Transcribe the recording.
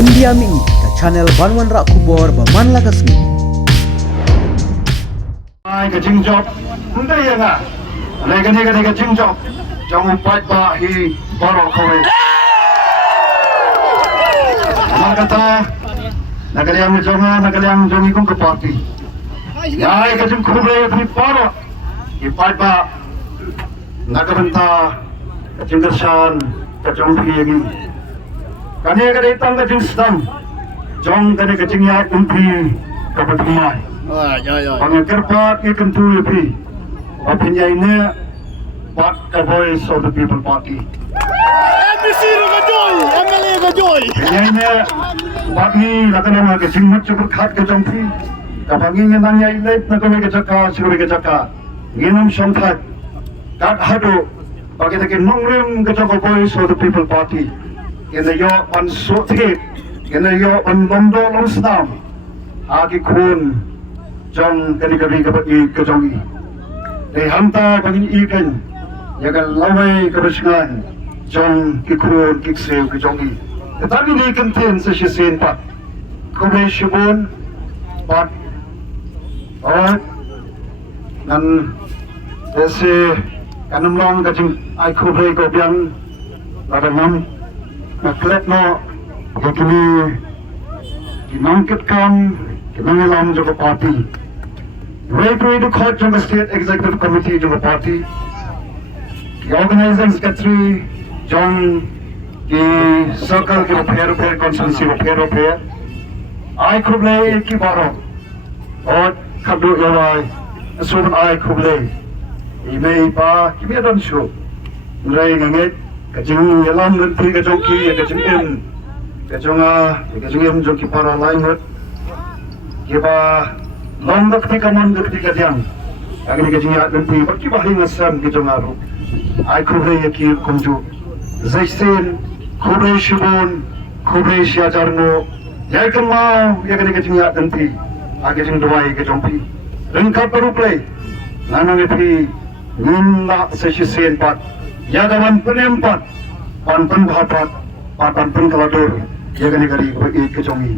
India Mi ke channel Banwan Rak Kubor Baman Lagasmi. Ai cái chinh chọc, không thấy gì à? Này cái chinh chọc, trong một bát ba hi bao lọ khơi. Mà kata, nagaliang jongi kong kapati. Ai cái chinh khum leh hi bao lọ, hi bát ba, nagaranta, cái chinh kersan, cái chong phi lagi. Cái tang cái chinh stam, jong cái chinh ya umpi kapatumai. Pangangkar part ni tentu lebih. Opiniannya part the voice of the people party. MBC Gajoy, MLA Gajoy. Opiniannya part ni lakukan orang kesing macam berkat ke jompi. Kapag ingin nang yai lep na kami kecaka, siguro kecaka. Ginam songkat. Kat hado. Bagi tak nongrim kecaka voice of the people party. Kena yo on sotit. Kena yo on londo long stam. Agi kun. Jong kali ke jongi. They hanta bagi ikan. Jaga lawai kebersihan. Jong kikun kikseu ke jongi. Tetapi di contain sesiasin pat. Kube shibun pat. Oh, dan desi kanam long kacing ai kube ko biang ladangam. Naklet no yakini kinangkit kam kinangalam jo party. Way to court from the state executive committee to the party. The organizing secretary, John, the circle के repair constituency repair. I could lay की बारों और कब ये वाई सुबह I could lay. Email pa kimi adam show. Rai nganget kacang yalam nanti kacang ki kacang em kacang em jo ki para lain hot. Kiba long dakti ka jang agni ke jiya nanti bakki bahin asam ke jongaru ai khube yaki kumju zaisen khube shibon khube shajarno yakma yakni ke jiya nanti age jing dwai ke jompi rengka peruplay nanang epi ninda sesisen pat yagawan penempat pan bhapat pan kaladur yakni kari ke jongi